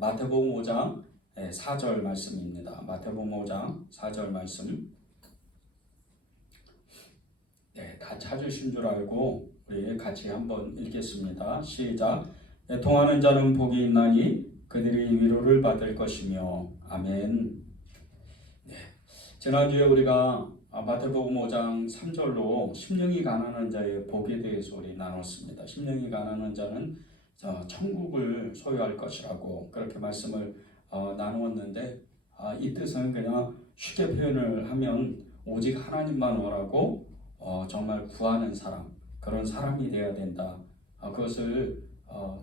마태복음 5장 4절 말씀입니다. 마태복음 5장 4절 말씀. 다 찾으신 줄 알고 우리 같이 한번 읽겠습니다. 시작. 애통하는 자는 복이 있나니 그들이 위로를 받을 것이며. 아멘. 지난주에 우리가 마태복음 5장 3절로 심령이 가난한 자의 복에 대해서 우리 나눴습니다. 심령이 가난한 자는 천국을 소유할 것이라고 그렇게 말씀을 나누었는데, 이 뜻은 그냥 쉽게 표현을 하면 오직 하나님만 원하고 정말 구하는 사람, 그런 사람이 되어야 된다. 그것을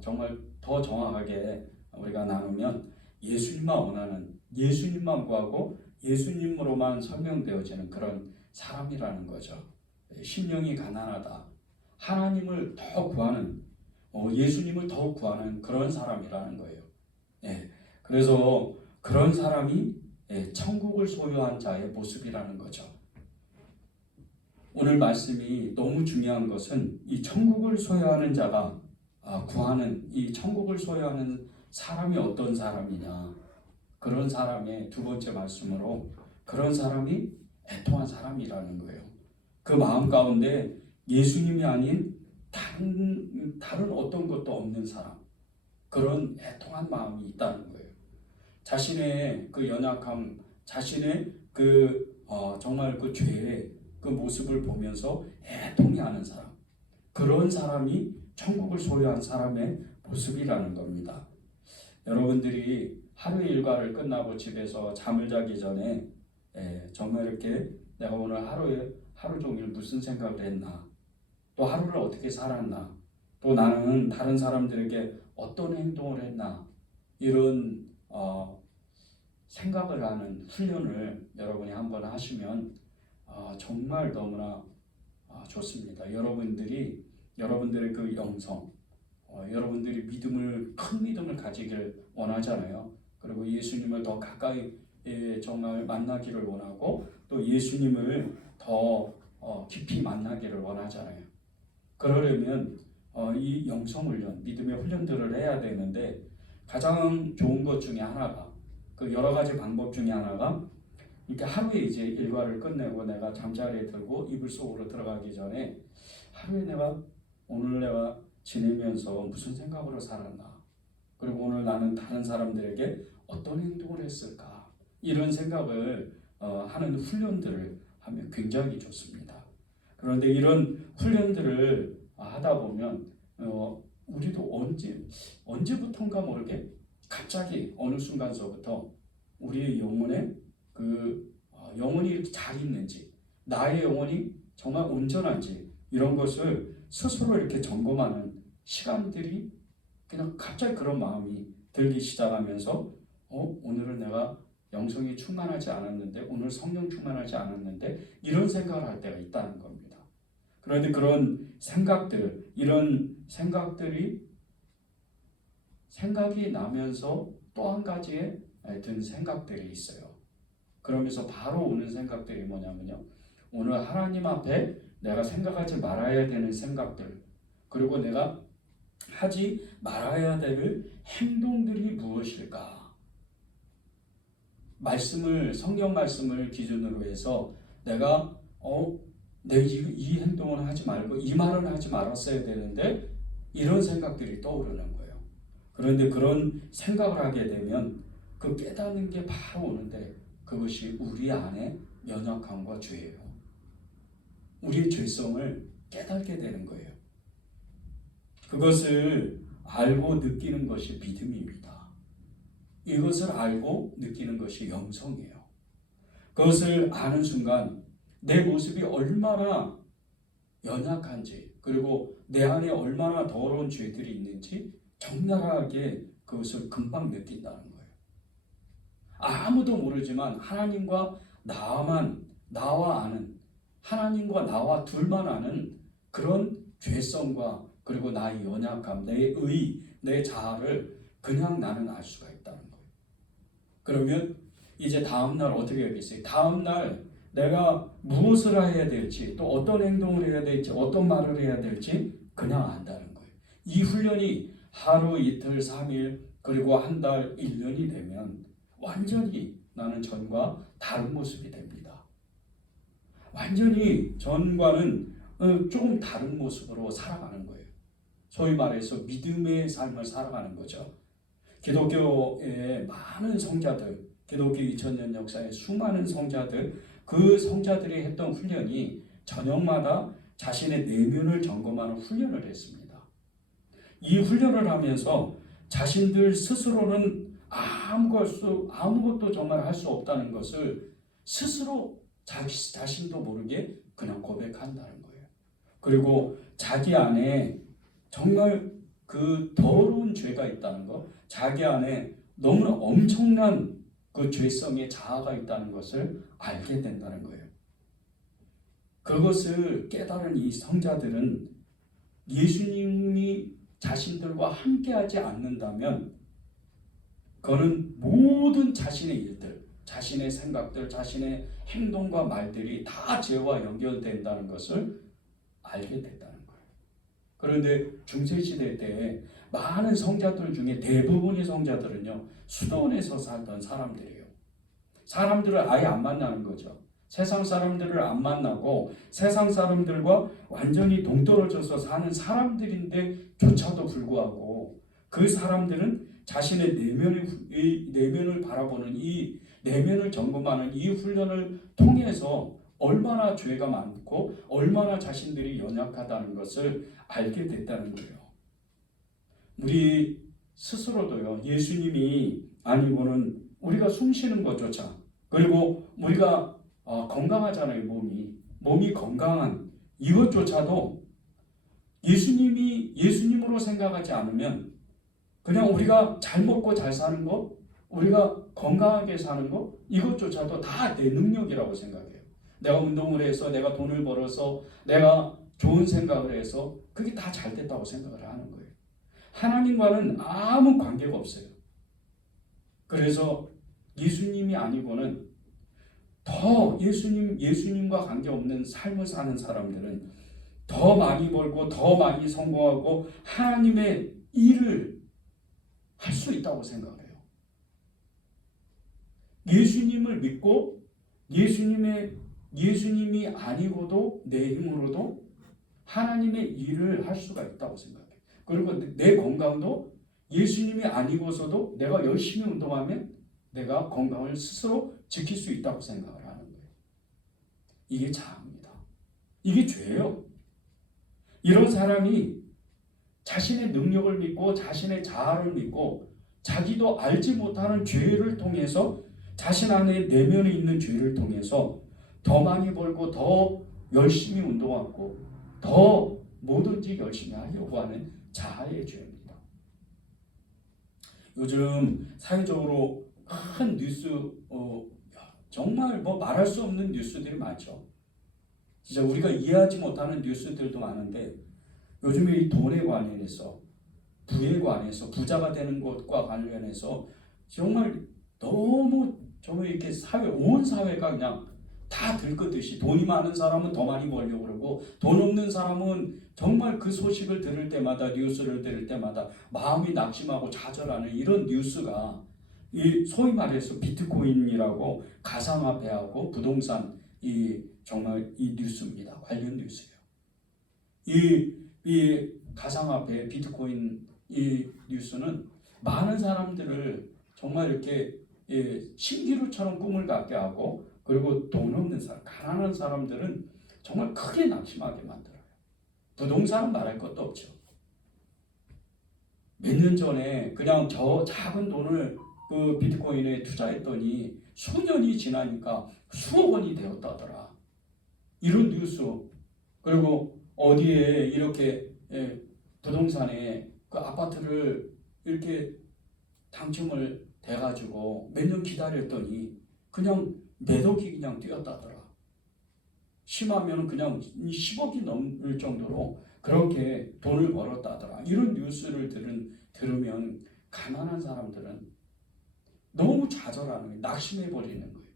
정말 더 정확하게 우리가 나누면 예수님만 원하는, 예수님만 구하고 예수님으로만 설명되어지는 그런 사람이라는 거죠. 심령이 가난하다. 하나님을 더 구하는, 예수님을 더 구하는 그런 사람이라는 거예요. 그래서 그런 사람이 천국을 소유한 자의 모습이라는 거죠. 오늘 말씀이 너무 중요한 것은 이 천국을 소유하는 자가 구하는, 이 천국을 소유하는 사람이 어떤 사람이냐, 그런 사람의 두 번째 말씀으로 그런 사람이 애통한 사람이라는 거예요. 그 마음 가운데 예수님이 아닌 다른 어떤 것도 없는 사람, 그런 애통한 마음이 있다는 거예요. 자신의 그 연약함, 자신의 정말 그 죄의 그 모습을 보면서 애통해하는 사람, 그런 사람이 천국을 소유한 사람의 모습이라는 겁니다. 여러분들이 하루 일과를 끝나고 집에서 잠을 자기 전에 정말 이렇게 내가 오늘 하루 종일 무슨 생각을 했나, 또 하루를 어떻게 살았나, 또 나는 다른 사람들에게 어떤 행동을 했나, 이런 생각을 하는 훈련을 여러분이 한번 하시면 정말 너무나 좋습니다. 여러분들의 그 영성, 여러분들이 큰 믿음을 가지길 원하잖아요. 그리고 예수님을 더 가까이 정말 만나기를 원하고, 또 예수님을 더 깊이 만나기를 원하잖아요. 그러려면 이 영성 훈련, 믿음의 훈련들을 해야 되는데, 가장 좋은 것 중에 하나가, 그 여러 가지 방법 중에 하나가, 이렇게 하루에 이제 일과를 끝내고 내가 잠자리에 들고 이불 속으로 들어가기 전에 하루에 오늘 내가 지내면서 무슨 생각으로 살았나, 그리고 오늘 나는 다른 사람들에게 어떤 행동을 했을까, 이런 생각을 하는 훈련들을 하면 굉장히 좋습니다. 그런데 이런 훈련들을 하다 보면 우리도 언제부턴가 모르게 갑자기 어느 순간서부터 우리의 영혼에 영혼이 이렇게 잘 있는지, 나의 영혼이 정말 온전한지, 이런 것을 스스로 이렇게 점검하는 시간들이 그냥 갑자기 그런 마음이 들기 시작하면서 오늘은 내가 영성이 충만하지 않았는데, 오늘 성령 충만하지 않았는데, 이런 생각을 할 때가 있다는 겁니다. 그런데 그런 생각들, 이런 생각이 나면서 또 한 가지의 든 생각들이 있어요. 그러면서 바로 오는 생각들이 뭐냐면요, 오늘 하나님 앞에 내가 생각하지 말아야 되는 생각들, 그리고 내가 하지 말아야 될 행동들이 무엇일까? 성경 말씀을 기준으로 해서 내가 이 행동을 하지 말고 이 말을 하지 말았어야 되는데, 이런 생각들이 떠오르는 거예요. 그런데 그런 생각을 하게 되면 그 깨닫는 게 바로 오는데, 그것이 우리 안에 연약함과 죄예요. 우리의 죄성을 깨닫게 되는 거예요. 그것을 알고 느끼는 것이 믿음입니다. 이것을 알고 느끼는 것이 영성이에요. 그것을 아는 순간 내 모습이 얼마나 연약한지, 그리고 내 안에 얼마나 더러운 죄들이 있는지 적나라하게 그것을 금방 느낀다는 거예요. 아무도 모르지만 하나님과 나와 아는, 하나님과 나와 둘만 아는 그런 죄성과, 그리고 나의 연약함, 내 자아를 그냥 나는 알 수가 있다는 거예요. 그러면 이제 다음날 어떻게 하겠어요? 다음날 내가 무엇을 해야 될지, 또 어떤 행동을 해야 될지, 어떤 말을 해야 될지 그냥 안다는 거예요. 이 훈련이 하루, 이틀, 3일, 그리고 한 달, 1년이 되면 완전히 나는 전과 다른 모습이 됩니다. 완전히 전과는 조금 다른 모습으로 살아가는 거예요. 소위 말해서 믿음의 삶을 살아가는 거죠. 기독교의 많은 성자들, 기독교 2000년 역사의 수많은 성자들, 그 성자들이 했던 훈련이 저녁마다 자신의 내면을 점검하는 훈련을 했습니다. 이 훈련을 하면서 자신들 스스로는 아무것도 정말 할 수 없다는 것을 스스로 자신도 모르게 그냥 고백한다는 거예요. 그리고 자기 안에 정말 그 더러운 죄가 있다는 것, 자기 안에 너무나 엄청난 그 죄성의 자아가 있다는 것을 알게 된다는 거예요. 그것을 깨달은 이 성자들은 예수님이 자신들과 함께하지 않는다면 그는 모든 자신의 일들, 자신의 생각들, 자신의 행동과 말들이 다 죄와 연결된다는 것을 알게 됐다는 거예요. 그런데 중세시대 때 많은 성자들 중에 대부분의 성자들은요, 수도원에서 살던 사람들이에요. 사람들을 아예 안 만나는 거죠. 세상 사람들을 안 만나고 세상 사람들과 완전히 동떨어져서 사는 사람들인데조차도 불구하고 그 사람들은 자신의 내면을 바라보는 이 내면을 점검하는 이 훈련을 통해서 얼마나 죄가 많고 얼마나 자신들이 연약하다는 것을 알게 됐다는 거예요. 우리 스스로도요, 예수님이 아니고는 우리가 숨 쉬는 것조차, 그리고 우리가 건강하잖아요. 몸이 건강한 이것조차도 예수님으로 생각하지 않으면 그냥 우리가 잘 먹고 잘 사는 거, 우리가 건강하게 사는 거, 이것조차도 다 내 능력이라고 생각해요. 내가 운동을 해서, 내가 돈을 벌어서, 내가 좋은 생각을 해서 그게 다 잘 됐다고 생각을 하는 거예요. 하나님과는 아무 관계가 없어요. 그래서 예수님이 아니고는 더 예수님과 관계없는 삶을 사는 사람들은 더 많이 벌고 더 많이 성공하고 하나님의 일을 할 수 있다고 생각해요. 예수님을 믿고 예수님이 아니고도 내 힘으로도 하나님의 일을 할 수가 있다고 생각해요. 그리고 내 건강도 예수님이 아니고서도 내가 열심히 운동하면 내가 건강을 스스로 지킬 수 있다고 생각을 하는 거예요. 이게 자아입니다. 이게 죄예요. 이런 사람이 자신의 능력을 믿고 자신의 자아를 믿고 자기도 알지 못하는 죄를 통해서 자신 안에 내면에 있는 죄를 통해서 더 많이 벌고 더 열심히 운동하고 더 뭐든지 열심히 하려고 하는 자아의 죄입니다. 요즘 사회적으로 큰 뉴스, 정말 말할 수 없는 뉴스들이 많죠. 진짜 우리가 이해하지 못하는 뉴스들도 많은데 요즘에 이 돈에 관련해서, 부에 관해서, 부자가 되는 것과 관련해서 정말 너무 정말 이렇게 온 사회가 그냥 다 들끓듯이 돈이 많은 사람은 더 많이 벌려고 그러고 돈 없는 사람은 정말 그 소식을 들을 때마다, 뉴스를 들을 때마다 마음이 낙심하고 좌절하는 이런 뉴스가 이 소위 말해서 비트코인이라고 가상화폐하고 부동산 정말 이 뉴스입니다. 관련 뉴스예요. 이 가상화폐 비트코인 이 뉴스는 많은 사람들을 정말 이렇게 신기루처럼 꿈을 갖게 하고 그리고 돈 없는 사람, 가난한 사람들은 정말 크게 낙심하게 만들어요. 부동산은 말할 것도 없죠. 몇 년 전에 그냥 저 작은 돈을 그 비트코인에 투자했더니 수년이 지나니까 수억 원이 되었다더라. 이런 뉴스. 그리고 어디에 이렇게 부동산에 그 아파트를 이렇게 당첨을 돼가지고 몇 년 기다렸더니 그냥 매덕이 그냥 뛰었다더라. 심하면 그냥 10억이 넘을 정도로 그렇게 돈을 벌었다더라. 이런 뉴스를 들으면 가난한 사람들은 너무 좌절하는 거예요. 낙심해버리는 거예요.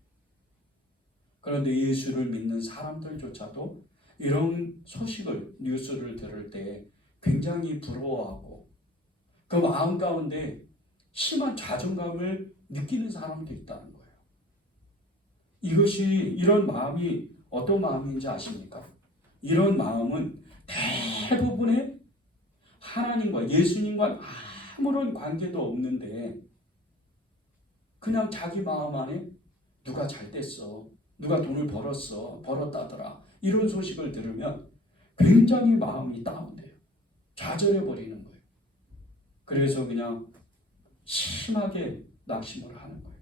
그런데 예수를 믿는 사람들조차도 이런 소식을, 뉴스를 들을 때 굉장히 부러워하고 그 마음 가운데 심한 자존감을 느끼는 사람도 있다는 거예요. 이런 마음이 어떤 마음인지 아십니까? 이런 마음은 대부분의 하나님과 예수님과 아무런 관계도 없는데 그냥 자기 마음 안에 누가 잘 됐어, 누가 돈을 벌었다더라, 이런 소식을 들으면 굉장히 마음이 다운돼요. 좌절해 버리는 거예요. 그래서 그냥 심하게 낙심을 하는 거예요.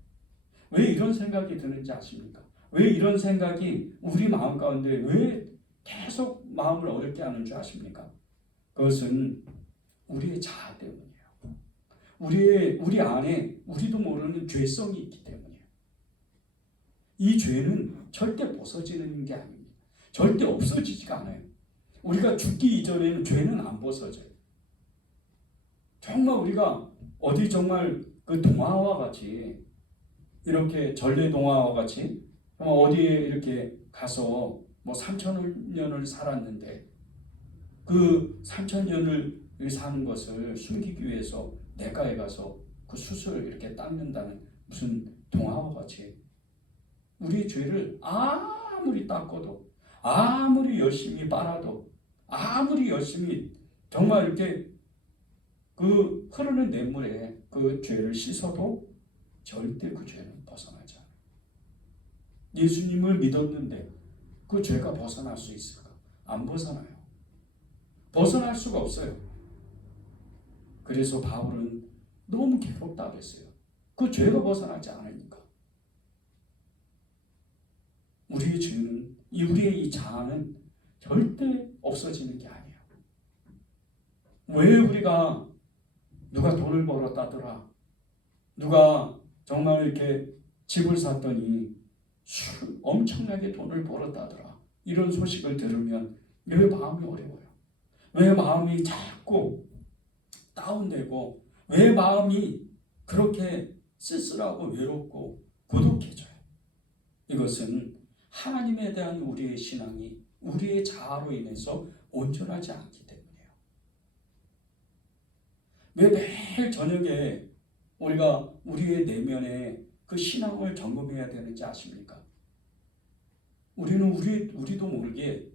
왜 이런 생각이 드는지 아십니까? 왜 이런 생각이 우리 마음 가운데 왜 계속 마음을 어렵게 하는 줄 아십니까? 그것은 우리의 자아 때문이에요. 우리 안에 우리도 모르는 죄성이 있기 때문이에요. 이 죄는 절대 벗어지는 게 아닙니다. 절대 없어지지가 않아요. 우리가 죽기 이전에는 죄는 안 벗어져요. 정말 우리가 어디 정말 그 동화와 같이 이렇게 전래 동화와 같이 어디에 이렇게 가서 뭐 3,000년을 살았는데 그 3,000년을 사는 것을 숨기기 위해서 내과에 가서 그 수술을 이렇게 닦는다는 무슨 동화와 같이 우리의 죄를 아무리 닦아도 아무리 열심히 빨아도 아무리 열심히 정말 이렇게 그 흐르는 냇물에 그 죄를 씻어도 절대 그 죄는 벗어나지 않아요. 예수님을 믿었는데 그 죄가 벗어날 수 있을까? 안 벗어나요. 벗어날 수가 없어요. 그래서 바울은 너무 괴롭다 그랬어요. 그 죄가 벗어나지 않으니까. 우리의 죄는, 우리의 이 자아는 절대 없어지는 게 아니에요. 왜 우리가 누가 돈을 벌었다더라, 누가 정말 이렇게 집을 샀더니 엄청나게 돈을 벌었다더라, 이런 소식을 들으면 왜 마음이 어려워요? 왜 마음이 자꾸 다운되고 왜 마음이 그렇게 쓸쓸하고 외롭고 고독해져요? 이것은 하나님에 대한 우리의 신앙이 우리의 자아로 인해서 온전하지 않기 때문이에요. 왜 매일 저녁에 우리가 우리의 내면에 그 신앙을 점검해야 되는지 아십니까? 우리도 모르게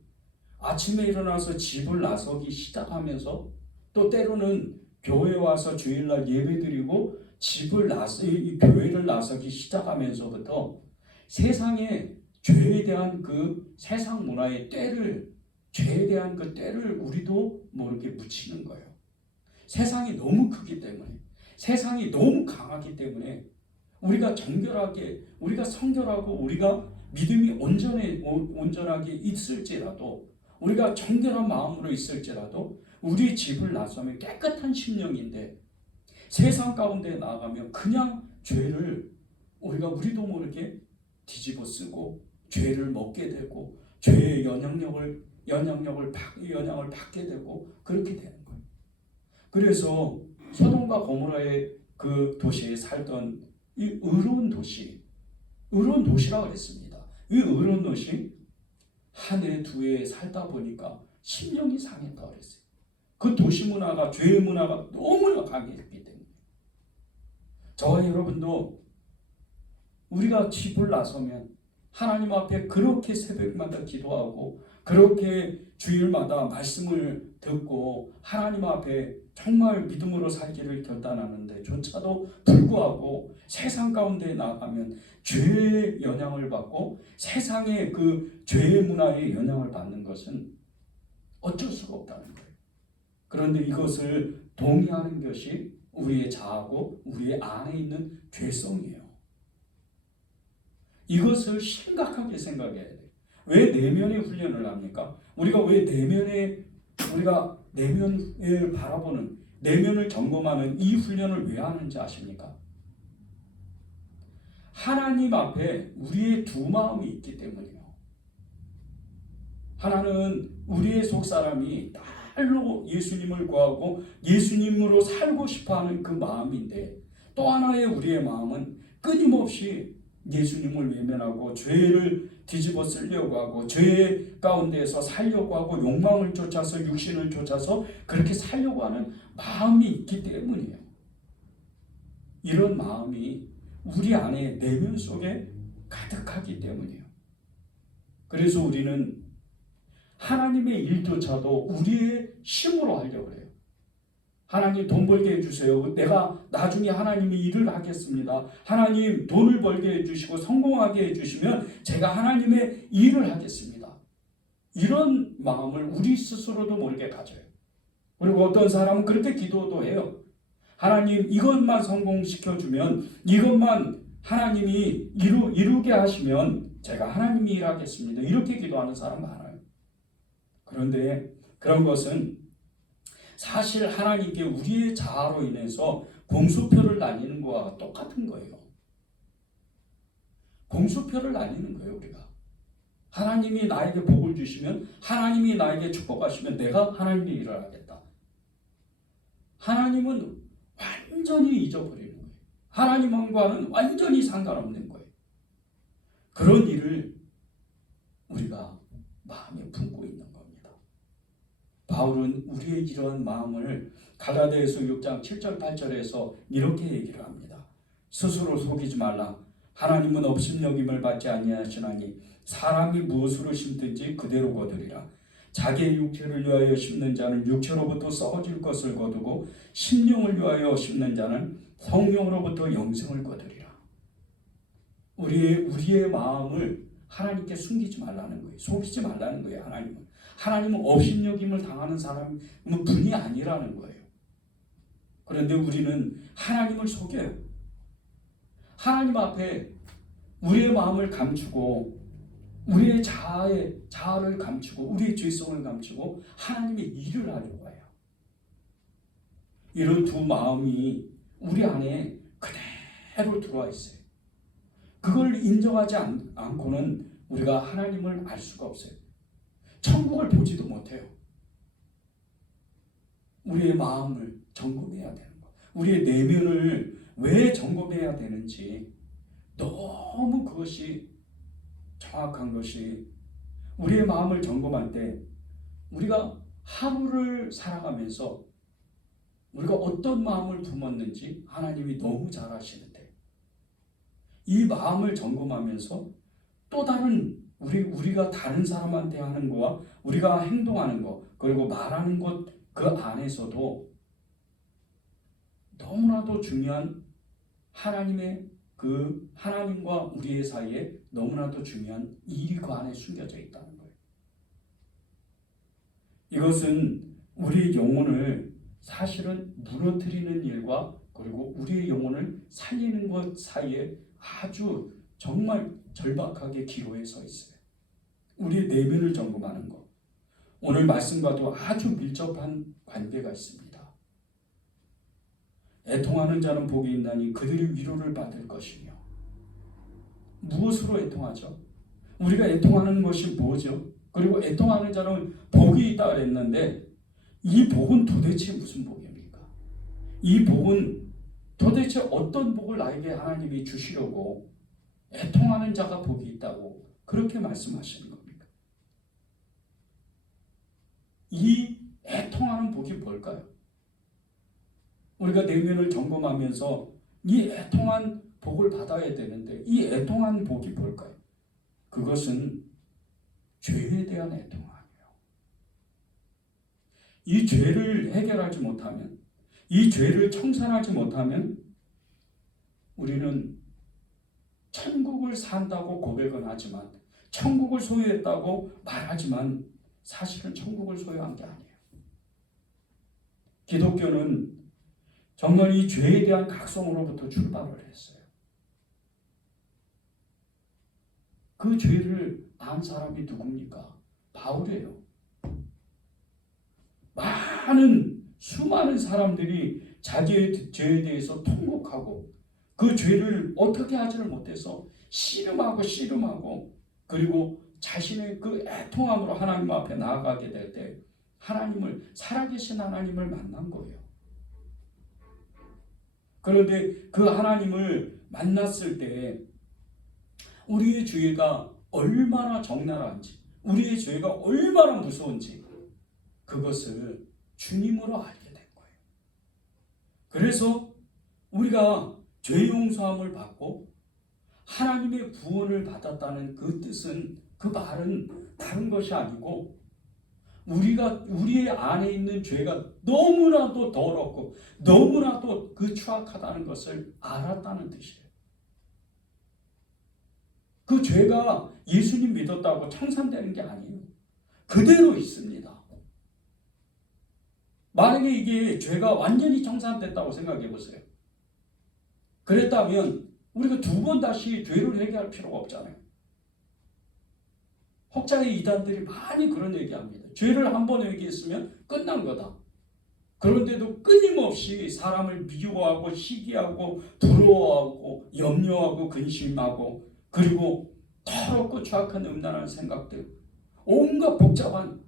아침에 일어나서 집을 나서기 시작하면서 또 때로는 교회 와서 주일날 예배드리고 교회를 나서기 시작하면서부터 세상의 죄에 대한 그 세상 문화의 죄에 대한 그 때를 우리도 모르게 묻히는 거예요. 세상이 너무 크기 때문에, 세상이 너무 강하기 때문에 우리가 정결하게, 우리가 성결하고 우리가 믿음이 온전하게 있을지라도, 우리가 정결한 마음으로 있을지라도 우리 집을 나서면 깨끗한 심령인데 세상 가운데 나아가면 그냥 죄를 우리도 모르게 뒤집어 쓰고 죄를 먹게 되고 죄의 영향을 받게 되고 그렇게 되는 거예요. 그래서 소돔과 고모라의 그 도시에 살던 이 의로운 도시라고 그랬습니다. 이 의로운 도시 한 해, 두 해 살다 보니까 심령이 상했다고 그랬어요. 그 도시 문화가, 죄의 문화가 너무나 강했기 때문에. 저와 여러분도 우리가 집을 나서면 하나님 앞에 그렇게 새벽마다 기도하고 그렇게 주일마다 말씀을 듣고 하나님 앞에 정말 믿음으로 살기를 결단하는데 조차도 불구하고 세상 가운데 나가면 죄의 영향을 받고 세상의 그 죄의 문화의 영향을 받는 것은 어쩔 수가 없다는 거예요. 그런데 이것을 동의하는 것이 우리의 자아고 우리의 안에 있는 죄성이에요. 이것을 심각하게 생각해야 돼요. 왜 내면의 훈련을 합니까? 우리가 내면을 바라보는, 내면을 점검하는 이 훈련을 왜 하는지 아십니까? 하나님 앞에 우리의 두 마음이 있기 때문이에요. 하나는 우리의 속사람이 날로 예수님을 구하고 예수님으로 살고 싶어하는 그 마음인데, 또 하나의 우리의 마음은 끊임없이 예수님을 외면하고 죄를 뒤집어 쓰려고 하고 죄 가운데에서 살려고 하고 욕망을 쫓아서 육신을 쫓아서 그렇게 살려고 하는 마음이 있기 때문이에요. 이런 마음이 우리 안에 내면 속에 가득하기 때문이에요. 그래서 우리는 하나님의 일조차도 우리의 힘으로 하려고 해요. 하나님 돈 벌게 해주세요. 내가 나중에 하나님이 일을 하겠습니다. 하나님 돈을 벌게 해주시고 성공하게 해주시면 제가 하나님의 일을 하겠습니다. 이런 마음을 우리 스스로도 모르게 가져요. 그리고 어떤 사람은 그렇게 기도도 해요. 하나님 이것만 성공시켜주면, 이것만 하나님이 이루게 하시면 제가 하나님이 일하겠습니다. 이렇게 기도하는 사람 많아요. 그런데 그런 것은 사실 하나님께 우리의 자아로 인해서 공수표를 나뉘는 것과 똑같은 거예요. 공수표를 나뉘는 거예요, 우리가. 하나님이 나에게 복을 주시면, 하나님이 나에게 축복하시면 내가 하나님의 일을 하겠다. 하나님은 완전히 잊어버리는 거예요. 하나님과는 완전히 상관없는 거예요. 그런 일을 우리가 마음에 품고 있는 겁니다. 바울은 우리의 이러한 마음을 갈라디아서 6장 7절 8절에서 이렇게 얘기를 합니다. 스스로 속이지 말라. 하나님은 업신여김을 받지 아니하시나니 사람이 무엇으로 심든지 그대로 거두리라. 자기의 육체를 위하여 심는 자는 육체로부터 썩어질 것을 거두고 심령을 위하여 심는 자는 성령으로부터 영생을 거두리라. 우리의 마음을 하나님께 숨기지 말라는 거예요. 속이지 말라는 거예요. 하나님은 업신여김을 당하는 사람은 분이 아니라는 거예요. 그런데 우리는 하나님을 속여요. 하나님 앞에 우리의 마음을 감추고 우리의 자아를 감추고 우리의 죄성을 감추고 하나님의 일을 하려고 해요. 이런 두 마음이 우리 안에 그대로 들어와 있어요. 그걸 인정하지 않고는 우리가 하나님을 알 수가 없어요. 천국을 보지도 못해요. 우리의 마음을 점검해야 되는 거. 우리의 내면을 왜 점검해야 되는지 너무 그것이 정확한 것이, 우리의 마음을 점검할 때 우리가 하루를 살아가면서 우리가 어떤 마음을 품었는지 하나님이 너무 잘 아시는데, 이 마음을 점검하면서 또 다른 우리가 다른 사람한테 하는 거와 우리가 행동하는 것 그리고 말하는 것 그 안에서도 너무나도 중요한 하나님과 우리의 사이에 너무나도 중요한 일이 그 안에 숨겨져 있다는 거예요. 이것은 우리의 영혼을 사실은 무너뜨리는 일과 그리고 우리의 영혼을 살리는 것 사이에 아주 정말 절박하게 기로에 서 있어요. 우리의 내면을 점검하는 것. 오늘 말씀과도 아주 밀접한 관계가 있습니다. 애통하는 자는 복이 있나니 그들이 위로를 받을 것이며. 무엇으로 애통하죠? 우리가 애통하는 것이 뭐죠? 그리고 애통하는 자는 복이 있다 그랬는데 이 복은 도대체 무슨 복입니까? 이 복은 도대체 어떤 복을 나에게 하나님이 주시려고 애통하는 자가 복이 있다고 그렇게 말씀하시는 겁니까? 이 애통하는 복이 뭘까요? 우리가 내면을 점검하면서 이 애통한 복을 받아야 되는데 이 애통한 복이 뭘까요? 그것은 죄에 대한 애통 아니에요. 이 죄를 해결하지 못하면, 이 죄를 청산하지 못하면 우리는 천국을 산다고 고백은 하지만, 천국을 소유했다고 말하지만 사실은 천국을 소유한 게 아니에요. 기독교는 정말 이 죄에 대한 각성으로부터 출발을 했어요. 그 죄를 안 사람이 누굽니까? 바울이에요. 수많은 사람들이 자기의 죄에 대해서 통곡하고 그 죄를 어떻게 하지를 못해서 씨름하고 그리고 자신의 그 애통함으로 하나님 앞에 나아가게 될 때 살아계신 하나님을 만난 거예요. 그런데 그 하나님을 만났을 때 우리의 죄가 얼마나 적나라한지, 우리의 죄가 얼마나 무서운지 그것을 주님으로 알게 된 거예요. 그래서 우리가 죄 용서함을 받고 하나님의 구원을 받았다는 그 뜻은, 그 말은 다른 것이 아니고 우리의 안에 있는 죄가 너무나도 더럽고 너무나도 그 추악하다는 것을 알았다는 뜻이에요. 그 죄가 예수님 믿었다고 청산되는 게 아니에요. 그대로 있습니다. 만약에 이게 죄가 완전히 청산됐다고 생각해 보세요. 그랬다면 우리가 두 번 다시 죄를 회개할 필요가 없잖아요. 혹자의 이단들이 많이 그런 얘기합니다. 죄를 한 번 회개했으면 끝난 거다. 그런데도 끊임없이 사람을 미워하고 시기하고 부러워하고 염려하고 근심하고, 그리고 더럽고 추악한 음란한 생각들, 온갖 복잡한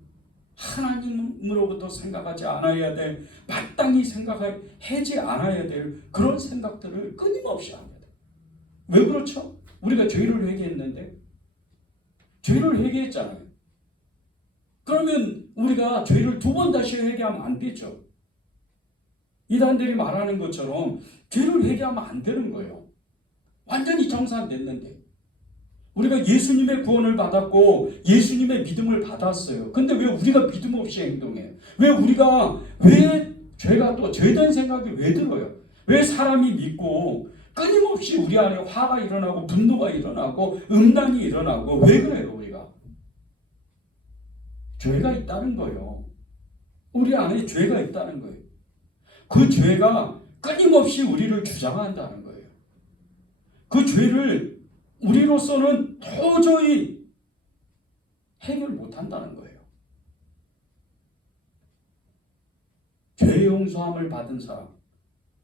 하나님으로부터 생각하지 않아야 될, 마땅히 생각하지 않아야 될 그런 생각들을 끊임없이 합니다. 왜 그렇죠? 우리가 죄를 회개했는데, 죄를 회개했잖아요. 그러면 우리가 죄를 두 번 다시 회개하면 안 되죠. 이단들이 말하는 것처럼 죄를 회개하면 안 되는 거예요. 완전히 청산됐는데. 우리가 예수님의 구원을 받았고 예수님의 믿음을 받았어요. 근데 왜 우리가 믿음 없이 행동해요? 왜 죄가 또 죄된 생각이 왜 들어요? 왜 사람이 믿고 끊임없이 우리 안에 화가 일어나고 분노가 일어나고 음란이 일어나고, 왜 그래요? 우리가 죄가 있다는 거예요. 우리 안에 죄가 있다는 거예요. 그 죄가 끊임없이 우리를 주장한다는 거예요. 그 죄를 우리로서는 도저히 해결 못한다는 거예요. 죄 용서함을 받은 사람,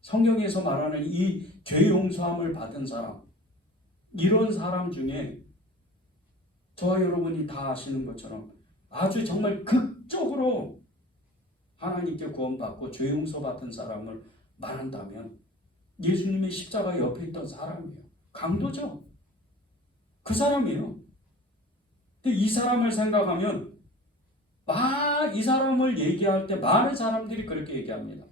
성경에서 말하는 이 죄 용서함을 받은 사람, 이런 사람 중에 저와 여러분이 다 아시는 것처럼 아주 정말 극적으로 하나님께 구원받고 죄 용서받은 사람을 말한다면 예수님의 십자가 옆에 있던 사람이에요. 강도죠. 그 사람이에요. 근데 이 사람을 생각하면 이 사람을 얘기할 때 많은 사람들이 그렇게 얘기합니다.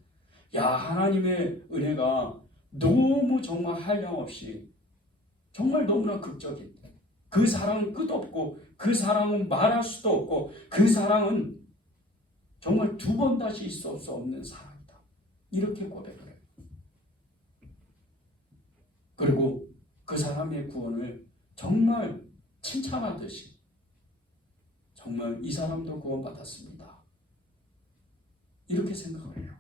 야, 하나님의 은혜가 너무 정말 한량없이 정말 너무나 극적인, 그 사랑은 끝없고 그 사랑은 말할 수도 없고 그 사랑은 정말 두 번 다시 있을 수 없는 사랑이다. 이렇게 고백을 해요. 그리고 그 사람의 구원을 정말 칭찬하듯이 정말 이 사람도 구원받았습니다. 이렇게 생각을 해요.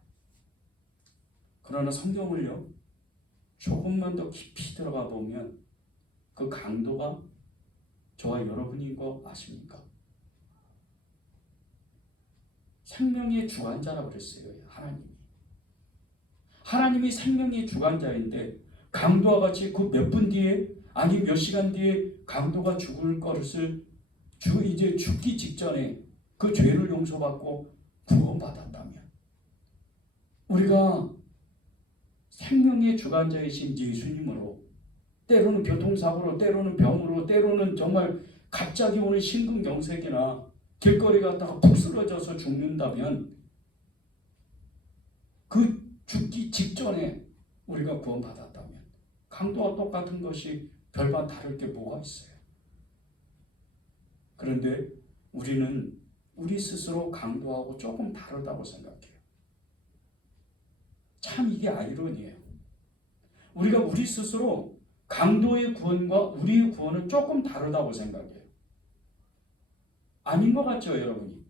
그러나 성경을요, 조금만 더 깊이 들어가 보면 그 강도가 저와 여러분인 거 아십니까? 생명의 주관자라고 그랬어요. 하나님이 생명의 주관자인데 강도와 같이 그 몇 분 뒤에, 아니 몇 시간 뒤에 강도가 죽을 것을 이제 죽기 직전에 그 죄를 용서받고 구원받았다면, 우리가 생명의 주관자이신 예수님으로, 때로는 교통사고로, 때로는 병으로, 때로는 정말 갑자기 오는 심근경색이나 길거리 갔다가 푹 쓰러져서 죽는다면, 그 죽기 직전에 우리가 구원받았다면 강도와 똑같은 것이 별반 다를 게 뭐가 있어요? 그런데 우리는 우리 스스로 강도하고 조금 다르다고 생각해요. 참 이게 아이러니예요. 우리가 우리 스스로 강도의 구원과 우리의 구원은 조금 다르다고 생각해요. 아닌 것 같죠, 여러분이?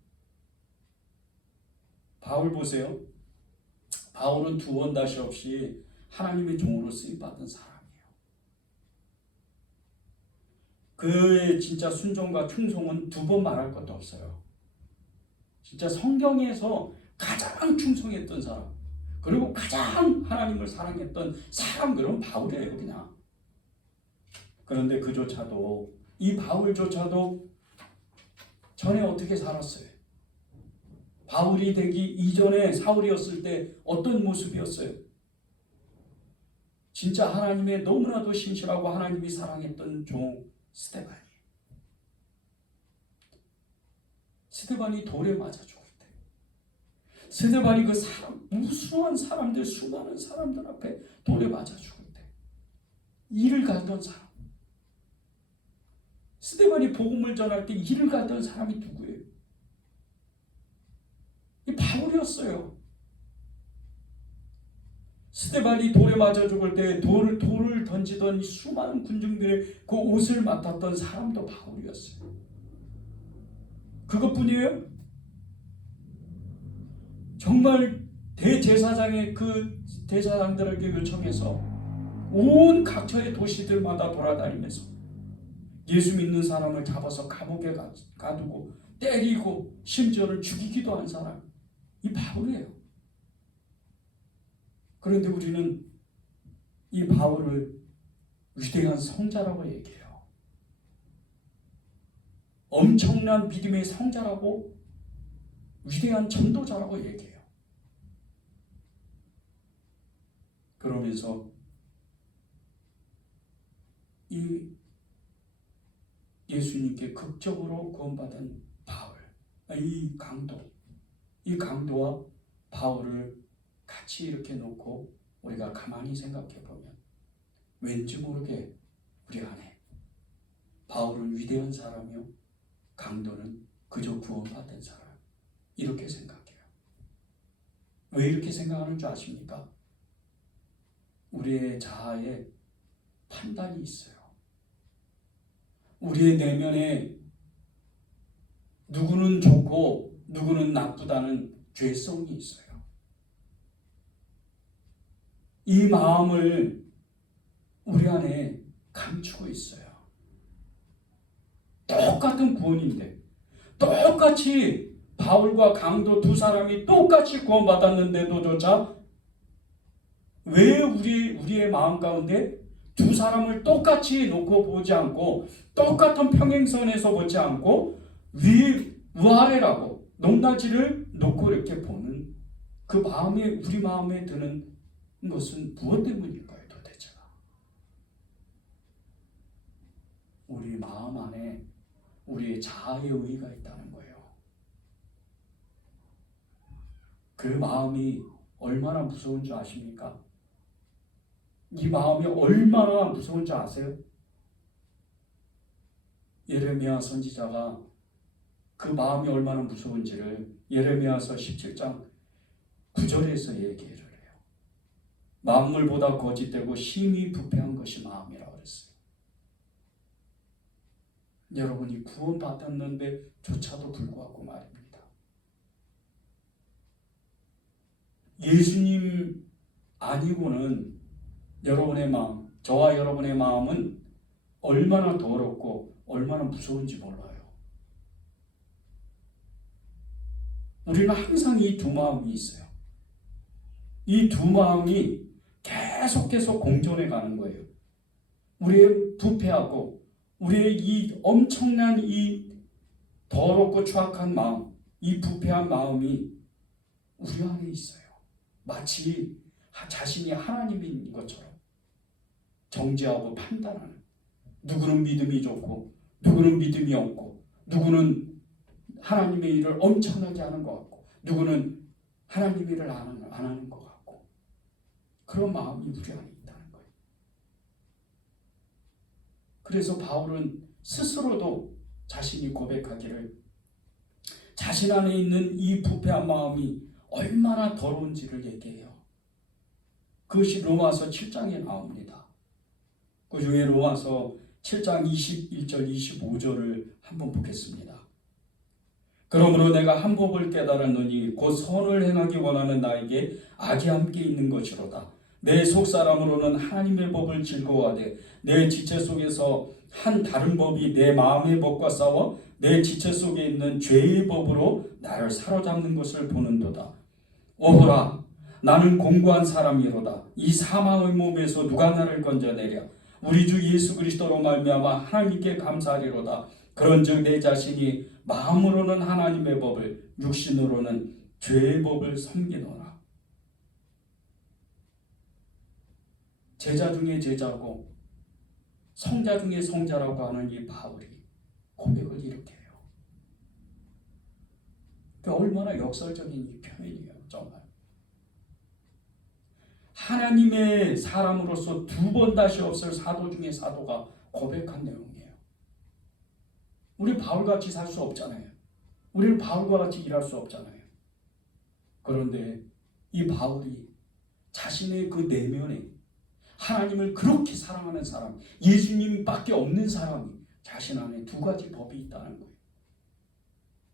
바울 보세요. 바울은 두 번 다시 없이 하나님의 종으로 쓰임받은 사람이에요. 그의 진짜 순종과 충성은 두 번 말할 것도 없어요. 진짜 성경에서 가장 충성했던 사람, 그리고 가장 하나님을 사랑했던 사람들은 바울이에요, 그냥. 그런데 그조차도, 이 바울조차도 전에 어떻게 살았어요? 바울이 되기 이전에 사울이었을 때 어떤 모습이었어요? 진짜 하나님의 너무나도 신실하고 하나님이 사랑했던 종, 스데반이 돌에 맞아 죽을 때, 스데반이 그 사람, 무수한 사람들, 수많은 사람들 앞에 돌에 맞아 죽을 때, 일을 갈던 사람, 스데반이 복음을 전할 때 일을 갈던 사람이 누구예요? 이 바울이었어요. 스데반이 돌에 맞아 죽을 때 돌을 던지던 수많은 군중들의 그 옷을 맡았던 사람도 바울이었어요. 그것뿐이에요? 정말 대제사장의 그 대제사장들에게 요청해서 온 각처의 도시들마다 돌아다니면서 예수 믿는 사람을 잡아서 감옥에 가두고 때리고 심지어는 죽이기도 한 사람, 이 바울이에요. 그런데 우리는 이 바울을 위대한 성자라고 얘기해요. 엄청난 믿음의 성자라고, 위대한 전도자라고 얘기해요. 그러면서 이 예수님께 극적으로 구원받은 바울, 이 강도와 바울을 같이 이렇게 놓고 우리가 가만히 생각해 보면 왠지 모르게 우리 안에 바울은 위대한 사람이요, 강도는 그저 구원받은 사람, 이렇게 생각해요. 왜 이렇게 생각하는 줄 아십니까? 우리의 자아에 판단이 있어요. 우리의 내면에 누구는 좋고 누구는 나쁘다는 죄성이 있어요. 이 마음을 우리 안에 감추고 있어요. 똑같은 구원인데, 똑같이 바울과 강도 두 사람이 똑같이 구원받았는데도조차 왜 우리의 마음 가운데 두 사람을 똑같이 놓고 보지 않고, 똑같은 평행선에서 보지 않고 위아래라고 높낮이를 놓고 이렇게 보는 그 마음에, 우리 마음에 드는 것은 무엇 때문일까요, 도대체가? 우리 마음 안에 우리의 자아의 의의가 있다는 거예요. 그 마음이 얼마나 무서운 줄 아십니까? 이 마음이 얼마나 무서운 줄 아세요? 예레미야 선지자가 그 마음이 얼마나 무서운지를 예레미야서 17장 9절에서 얘기를 해요. 만물보다 거짓되고 심히 부패한 것이 마음이라고 그랬어요. 여러분이 구원받았는데 조차도 불구하고 말입니다. 예수님 아니고는 여러분의 마음, 저와 여러분의 마음은 얼마나 더럽고 얼마나 무서운지 몰라요. 우리는 항상 이 두 마음이 있어요. 이 두 마음이 계속해서 공존해 가는 거예요. 우리의 부패하고 우리의 이 엄청난 이 더럽고 추악한 마음, 이 부패한 마음이 우리 안에 있어요. 마치 자신이 하나님인 것처럼 정죄하고 판단하는, 누구는 믿음이 좋고 누구는 믿음이 없고, 누구는 하나님의 일을 엄청나게 하는 것 같고 누구는 하나님의 일을 안 하는 것 같고, 그런 마음이 우리 안에 있다는 거예요. 그래서 바울은 스스로도 자신이 고백하기를 자신 안에 있는 이 부패한 마음이 얼마나 더러운지를 얘기해요. 그것이 로마서 7장에 나옵니다. 그 중에 로마서 7장 21절 25절을 한번 보겠습니다. 그러므로 내가 한 법을 깨달았노니 곧 선을 행하기 원하는 나에게 악이 함께 있는 것이로다. 내 속사람으로는 하나님의 법을 즐거워하되 내 지체 속에서 한 다른 법이 내 마음의 법과 싸워 내 지체 속에 있는 죄의 법으로 나를 사로잡는 것을 보는도다. 오호라, 나는 공고한 사람이로다. 이 사망의 몸에서 누가 나를 건져내랴. 우리 주 예수 그리스도로 말미암아 하나님께 감사하리로다. 그런즉 내 자신이 마음으로는 하나님의 법을, 육신으로는 죄의 법을 섬기노라. 제자 중에 제자고 성자 중에 성자라고 하는 이 바울이 고백을 이렇게 해요. 얼마나 역설적인 이 표현이에요. 정말 하나님의 사람으로서 두 번 다시 없을 사도 중에 사도가 고백한 내용이에요. 우리 바울같이 살 수 없잖아요. 우리는 바울과 같이 일할 수 없잖아요. 그런데 이 바울이 자신의 그 내면에 하나님을 그렇게 사랑하는 사람, 예수님밖에 없는 사람이 자신 안에 두 가지 법이 있다는 거예요.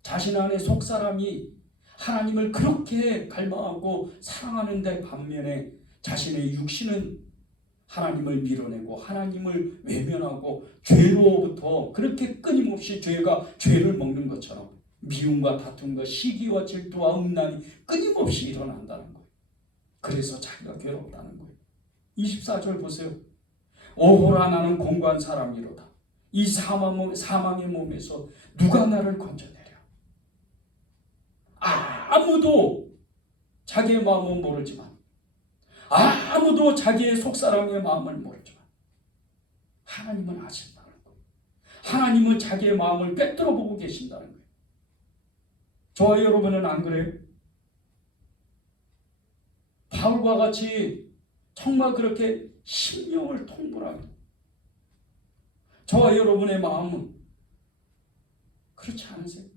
자신 안에 속사람이 하나님을 그렇게 갈망하고 사랑하는데 반면에 자신의 육신은 하나님을 밀어내고 하나님을 외면하고 죄로부터 그렇게 끊임없이 죄를 먹는 것처럼 미움과 다툼과 시기와 질투와 음란이 끊임없이 일어난다는 거예요. 그래서 자기가 괴롭다는 거예요. 24절 보세요. 오호라 나는 공고한 사람이로다. 이 사망의 몸에서 누가 나를 건져내랴. 아무도 자기의 마음은 모르지만, 아무도 자기의 속사람의 마음을 모르지만 하나님은 아신다는 거예요. 하나님은 자기의 마음을 꿰뚫어 보고 계신다는 거예요. 저와 여러분은 안 그래요? 바울과 같이 정말 그렇게 심령을 통분하고 저와 여러분의 마음은 그렇지 않으세요?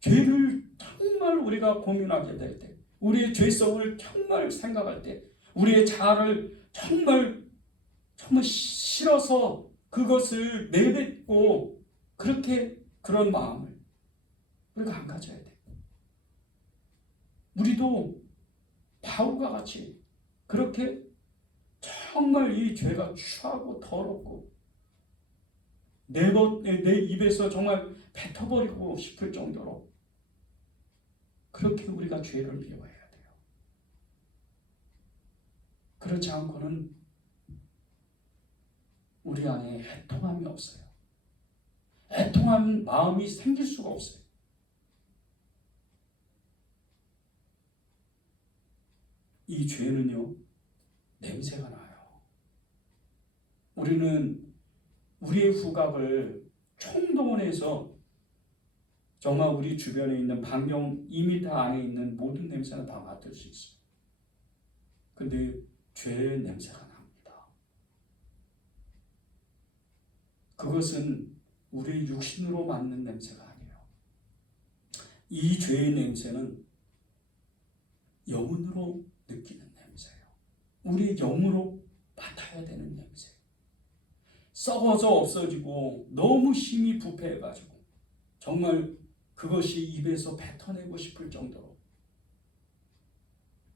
죄를 정말 우리가 고민하게 될 때, 우리의 죄성을 정말 생각할 때, 우리의 자아를 정말 싫어서 그것을 내뱉고 그렇게 그런 마음을 우리가 안 가져야 돼. 우리도 바울과 같이 그렇게 정말 이 죄가 추하고 더럽고 내 입에서 정말 뱉어버리고 싶을 정도로 그렇게 우리가 죄를 미워해야 돼요. 그렇지 않고는 우리 안에 애통함이 없어요. 애통한 마음이 생길 수가 없어요. 이 죄는요, 냄새가 나요. 우리는 우리의 후각을 총동원해서 정말 우리 주변에 있는 반경 2m 안에 있는 모든 냄새는 다 맡을 수 있어요. 근데 죄의 냄새가 납니다. 그것은 우리의 육신으로 맡는 냄새가 아니에요. 이 죄의 냄새는 영혼으로 느끼는 냄새예요. 우리의 영으로 맡아야 되는 냄새. 썩어서 없어지고 너무 힘이 부패해가지고 정말 그것이 입에서 뱉어내고 싶을 정도로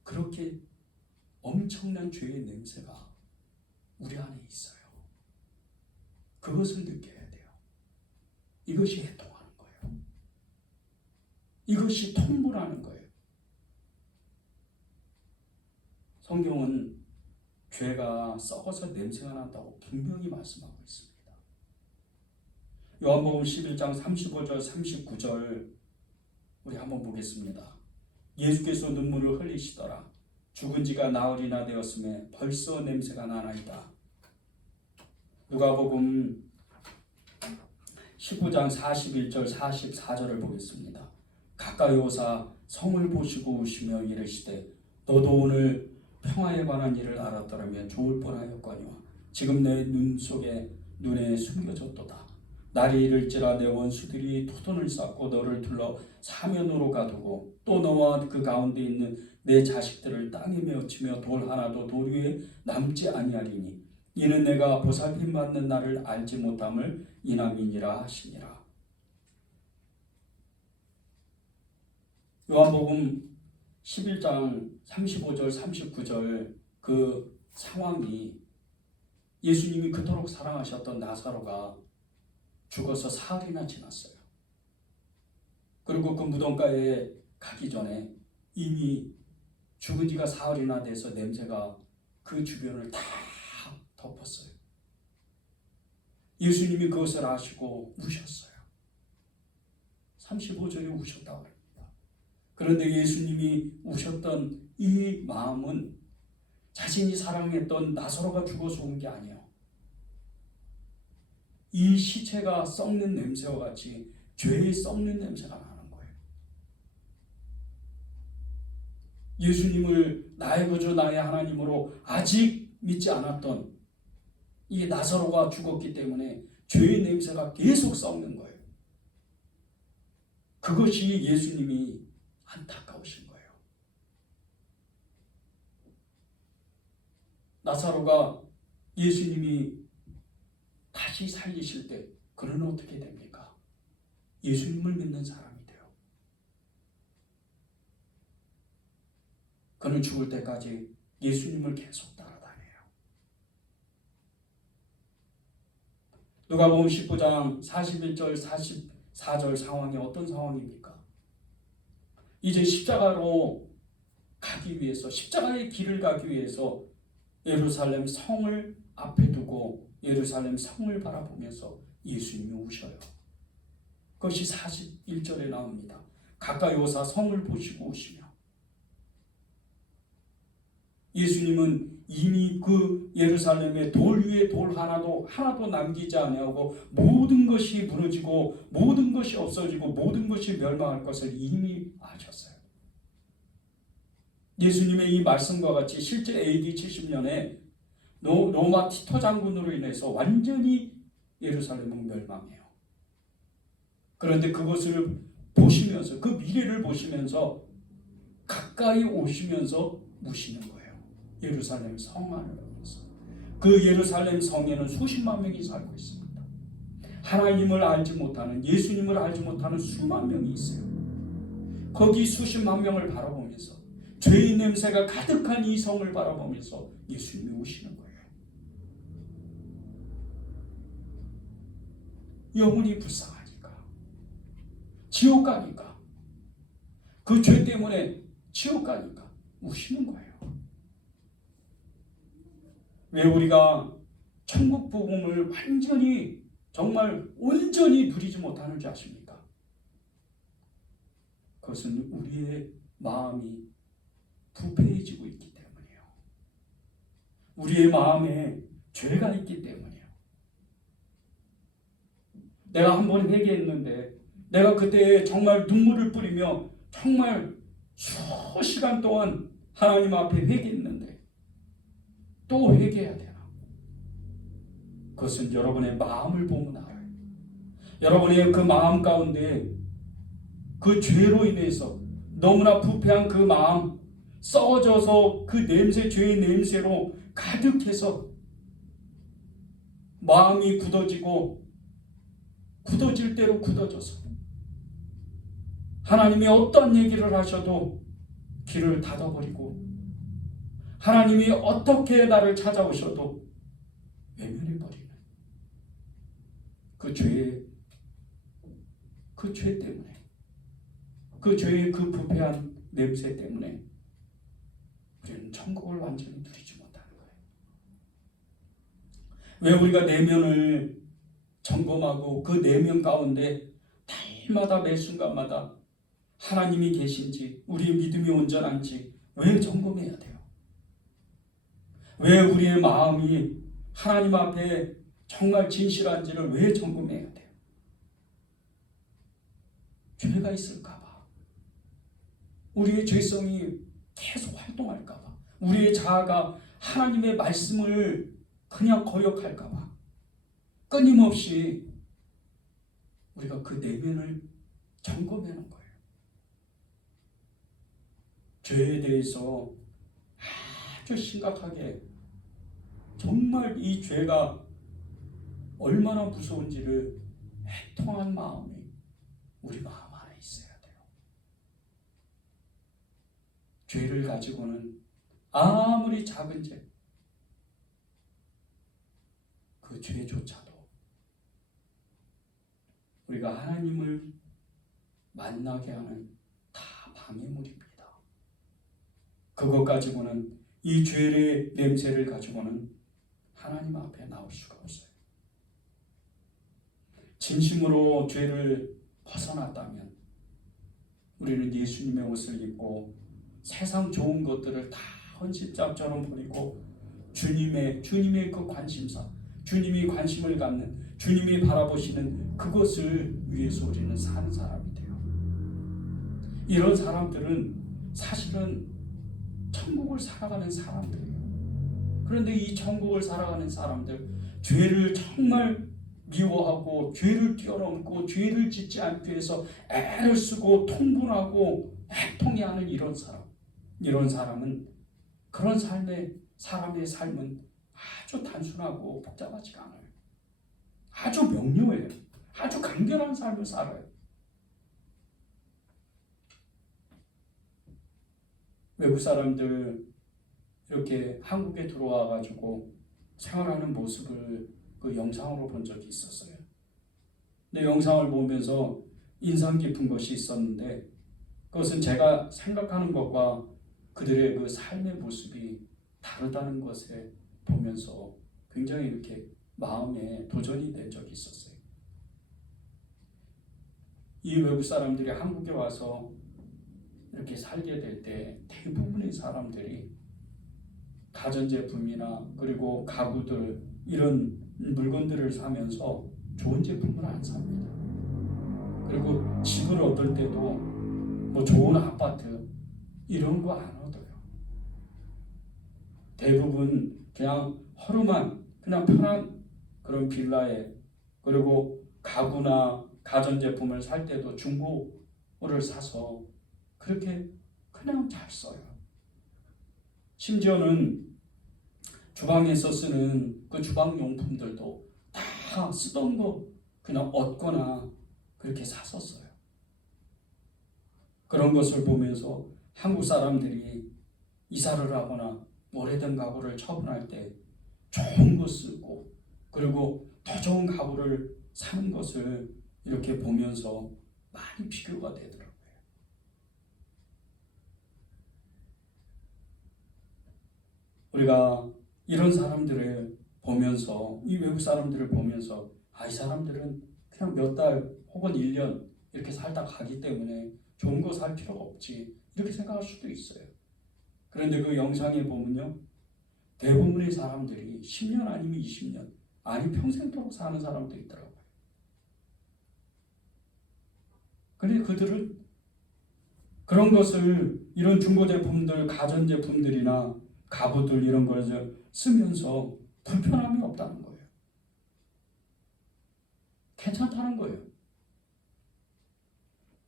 그렇게 엄청난 죄의 냄새가 우리 안에 있어요. 그것을 느껴야 돼요. 이것이 해통하는 거예요. 이것이 통분하는 거예요. 성경은 죄가 썩어서 냄새가 난다고 분명히 말씀하고 있습니다. 요한복음 11장 35절 39절 우리 한번 보겠습니다. 예수께서 눈물을 흘리시더라. 죽은 지가 나흘이나 되었음에 벌써 냄새가 나나이다. 누가복음 19장 41절 44절을 보겠습니다. 가까이 오사 성을 보시고 오시며 이르시되 너도 오늘 평화에 관한 일을 알았더라면 좋을 뻔하였거니와 지금 내 눈에 숨겨졌도다. 날이 이를지라 내 원수들이 토돈을 쌓고 너를 둘러 사면으로 가두고 또 너와 그 가운데 있는 내 자식들을 땅에 메어치며 돌 하나도 돌 위에 남지 아니하리니 이는 내가 보살핌 받는 날을 알지 못함을 인함이니라 하시니라. 요한복음 11장 35절 39절 그 상황이 예수님이 그토록 사랑하셨던 나사로가 죽어서 사흘이나 지났어요. 그리고 그 무덤가에 가기 전에 이미 죽은 지가 사흘이나 돼서 냄새가 그 주변을 다 덮었어요. 예수님이 그것을 아시고 우셨어요. 35절에 우셨다고 합니다. 그런데 예수님이 우셨던 이 마음은 자신이 사랑했던 나사로가 죽어서 온 게 아니에요. 이 시체가 썩는 냄새와 같이 죄의 썩는 냄새가 나는 거예요. 예수님을 나의 구주 나의 하나님으로 아직 믿지 않았던 이 나사로가 죽었기 때문에 죄의 냄새가 계속 썩는 거예요. 그것이 예수님이 안타까우신 거예요. 나사로가 예수님이 다시 살리실 때 그는 어떻게 됩니까? 예수님을 믿는 사람이 돼요. 그는 죽을 때까지 예수님을 계속 따라다녀요. 누가복음 19장 41절 44절 상황이 어떤 상황입니까? 이제 십자가로 가기 위해서, 십자가의 길을 가기 위해서 예루살렘 성을 앞에 두고 예루살렘 성을 바라보면서 예수님이 우셔요. 그것이 41절에 나옵니다. 가까이 오사 성을 보시고 우시며. 예수님은 이미 그 예루살렘의 돌 위에 돌 하나도 남기지 아니하고 모든 것이 무너지고 모든 것이 없어지고 모든 것이 멸망할 것을 이미 아셨어요. 예수님의 이 말씀과 같이 실제 AD 70년에 로마 티토 장군으로 인해서 완전히 예루살렘은 멸망해요. 그런데 그것을 보시면서, 그 미래를 보시면서 가까이 오시면서 무시는 거예요. 예루살렘 성 안으로 오면서. 그 예루살렘 성에는 수십만 명이 살고 있습니다. 하나님을 알지 못하는, 예수님을 알지 못하는 수만 명이 있어요. 거기 수십만 명을 바라보면서 죄의 냄새가 가득한 이 성을 바라보면서 예수님이 오시는 거예요. 영혼이 불쌍하니까, 지옥 가니까, 그 죄 때문에 지옥 가니까 우시는 거예요. 왜 우리가 천국 복음을 완전히 정말 온전히 누리지 못하는 줄 아십니까? 그것은 우리의 마음이 부패해지고 있기 때문이에요. 우리의 마음에 죄가 있기 때문이에요. 내가 한번 회개했는데 내가 그때 정말 눈물을 뿌리며 정말 수시간 동안 하나님 앞에 회개했는데 또 회개해야 되나? 그것은 여러분의 마음을 보면 알아요. 여러분의 그 마음 가운데 그 죄로 인해서 너무나 부패한 그 마음, 썩어져서 그 냄새, 죄의 냄새로 가득해서 마음이 굳어지고 굳어질 대로 굳어져서 하나님이 어떤 얘기를 하셔도 귀를 닫아버리고 하나님이 어떻게 나를 찾아오셔도 외면해버리는 그 죄의 그 죄 때문에, 그 죄의 그 부패한 냄새 때문에 우리는 천국을 완전히 누리지 못하는 거예요. 왜 우리가 내면을 점검하고 그 내면 가운데 날마다 매 순간마다 하나님이 계신지, 우리의 믿음이 온전한지 왜 점검해야 돼요? 왜 우리의 마음이 하나님 앞에 정말 진실한지를 왜 점검해야 돼요? 죄가 있을까봐, 우리의 죄성이 계속 활동할까봐, 우리의 자아가 하나님의 말씀을 그냥 거역할까봐 끊임없이 우리가 그 내면을 점검하는 거예요. 죄에 대해서 아주 심각하게, 정말 이 죄가 얼마나 무서운지를 애통한 마음이 우리 마음 안에 있어야 돼요. 죄를 가지고는 아무리 작은 죄, 그 죄조차도 우리가 하나님을 만나게 하는 다 방해물입니다. 그것 가지고는, 이 죄의 냄새를 가지고는 하나님 앞에 나올 수가 없어요. 진심으로 죄를 벗어났다면 우리는 예수님의 옷을 입고 세상 좋은 것들을 다 헌신짝처럼 버리고 주님의 그 관심사, 주님이 관심을 갖는, 주님이 바라보시는 그것을 위해서 우리는 사는 사람이 돼요. 이런 사람들은 사실은 천국을 살아가는 사람들이에요. 그런데 이 천국을 살아가는 사람들, 죄를 정말 미워하고 죄를 뛰어넘고 죄를 짓지 않기 위해서 애를 쓰고 통분하고 애통해하는 이런 사람은 그런 사람의 삶은 아주 단순하고 복잡하지가 않아요. 아주 명료해요. 아주 간결한 삶을 살아요. 외국 사람들 이렇게 한국에 들어와 가지고 생활하는 모습을 그 영상으로 본 적이 있었어요. 근데 영상을 보면서 인상 깊은 것이 있었는데, 그것은 제가 생각하는 것과 그들의 그 삶의 모습이 다르다는 것에 보면서 굉장히 이렇게 마음에 도전이 된 적이 있었어요. 이 외국 사람들이 한국에 와서 이렇게 살게 될 때 대부분의 사람들이 가전제품이나 그리고 가구들 이런 물건들을 사면서 좋은 제품을 안 삽니다. 그리고 집을 얻을 때도 뭐 좋은 아파트 이런 거 안 얻어요. 대부분 그냥 허름한 그냥 편한 그런 빌라에, 그리고 가구나 가전제품을 살 때도 중고를 사서 그렇게 그냥 잘 써요. 심지어는 주방에서 쓰는 그 주방용품들도 다 쓰던 거 그냥 얻거나 그렇게 샀었어요. 그런 것을 보면서 한국 사람들이 이사를 하거나 오래된 가구를 처분할 때 좋은 거 쓰고 그리고 더 좋은 가구를 사는 것을 이렇게 보면서 많이 비교가 되더라고요. 우리가 이런 사람들을 보면서, 이 외국 사람들을 보면서 이 사람들은 그냥 몇 달 혹은 1년 이렇게 살다 가기 때문에 좋은 거 살 필요가 없지 이렇게 생각할 수도 있어요. 그런데 그 영상에 보면요, 대부분의 사람들이 10년 아니면 20년 아니 평생도록 사는 사람도 있더라고요. 근데 그들은 그런 것을, 이런 중고제품들, 가전제품들이나 가구들 이런 것을 쓰면서 불편함이 없다는 거예요. 괜찮다는 거예요.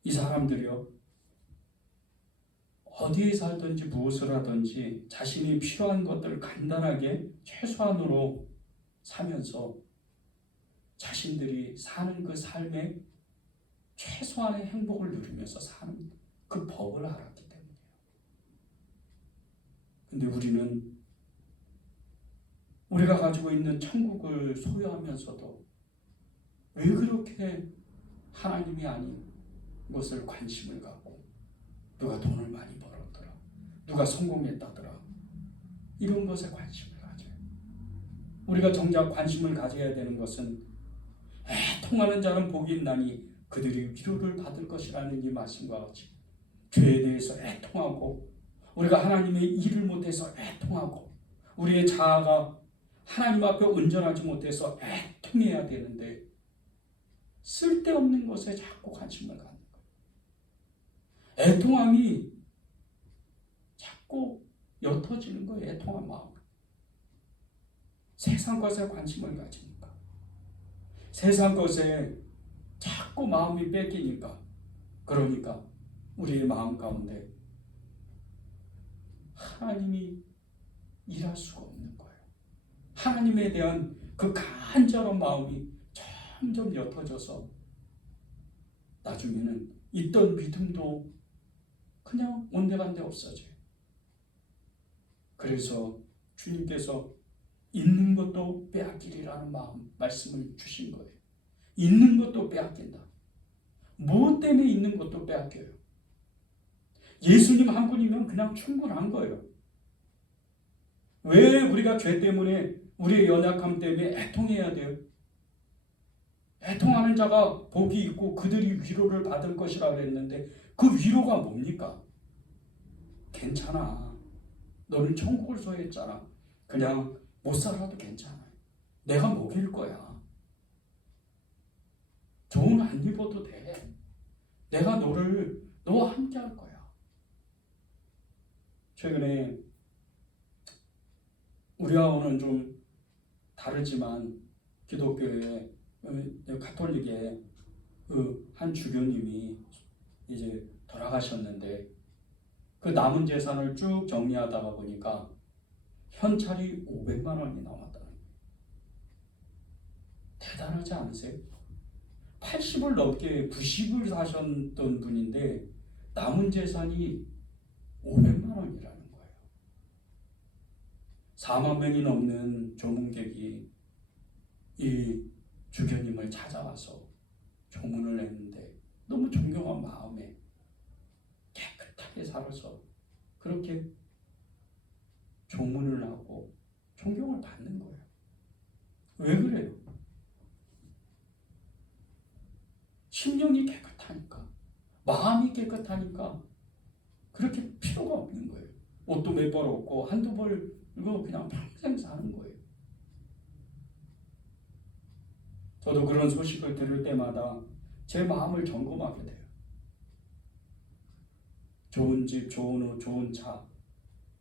이 사람들이요, 어디에 살든지 무엇을 하든지 자신이 필요한 것들을 간단하게 최소한으로 사면서 자신들이 사는 그 삶의 최소한의 행복을 누리면서 사는 그 법을 알았기 때문이에요. 근데 우리는 우리가 가지고 있는 천국을 소유하면서도 왜 그렇게 하나님이 아닌 것을 관심을 갖고, 누가 돈을 많이 벌었더라, 누가 성공했다더라, 이런 것에 관심을 가져요. 우리가 정작 관심을 가져야 되는 것은 애통하는 자는 복이 있나니 그들이 위로를 받을 것이라는 이 말씀과 같이 죄에 대해서 애통하고, 우리가 하나님의 일을 못해서 애통하고, 우리의 자아가 하나님 앞에 온전하지 못해서 애통해야 되는데 쓸데없는 것에 자꾸 관심을 갖는 거예요. 애통함이 자꾸 옅어지는 거예요. 애통한 마음. 세상 것에 관심을 가지니까, 세상 것에 자꾸 마음이 뺏기니까, 그러니까 우리의 마음 가운데 하나님이 일할 수가 없는 거예요. 하나님에 대한 그 간절한 마음이 점점 옅어져서 나중에는 있던 믿음도 그냥 온데간데 없어져요. 그래서 주님께서 있는 것도 빼앗기리라는 말씀을 주신 거예요. 있는 것도 빼앗긴다. 무엇 때문에 있는 것도 빼앗겨요? 예수님 한 분이면 그냥 충분한 거예요. 왜 우리가 죄 때문에, 우리의 연약함 때문에 애통해야 돼요? 애통하는 자가 복이 있고 그들이 위로를 받을 것이라고 했는데 그 위로가 뭡니까? 괜찮아. 너는 천국을 소유했잖아. 그냥 못 살아도 괜찮아. 내가 먹일 거야. 좋은 안 입어도 돼. 내가 너와 함께 할 거야. 최근에 우리하고는 좀 다르지만 기독교의 가톨릭의 그 한 주교님이 이제 돌아가셨는데 그 남은 재산을 쭉 정리하다가 보니까 현찰이 500만 원이 남았다는 거예요. 대단하지 않으세요? 80을 넘게 90을 사셨던 분인데 남은 재산이 500만 원이라는 거예요. 4만 명이 넘는 조문객이 이 주교님을 찾아와서 조문을 했는데 너무 존경한 마음에 깨끗하게 살아서 그렇게 조문을 하고 존경을 받는 거예요. 왜 그래요? 심령이 깨끗하니까, 마음이 깨끗하니까 그렇게 필요가 없는 거예요. 옷도 몇 벌 없고 한두 벌 이거 그냥 평생 사는 거예요. 저도 그런 소식을 들을 때마다 제 마음을 점검하게 돼요. 좋은 집, 좋은 옷, 좋은 차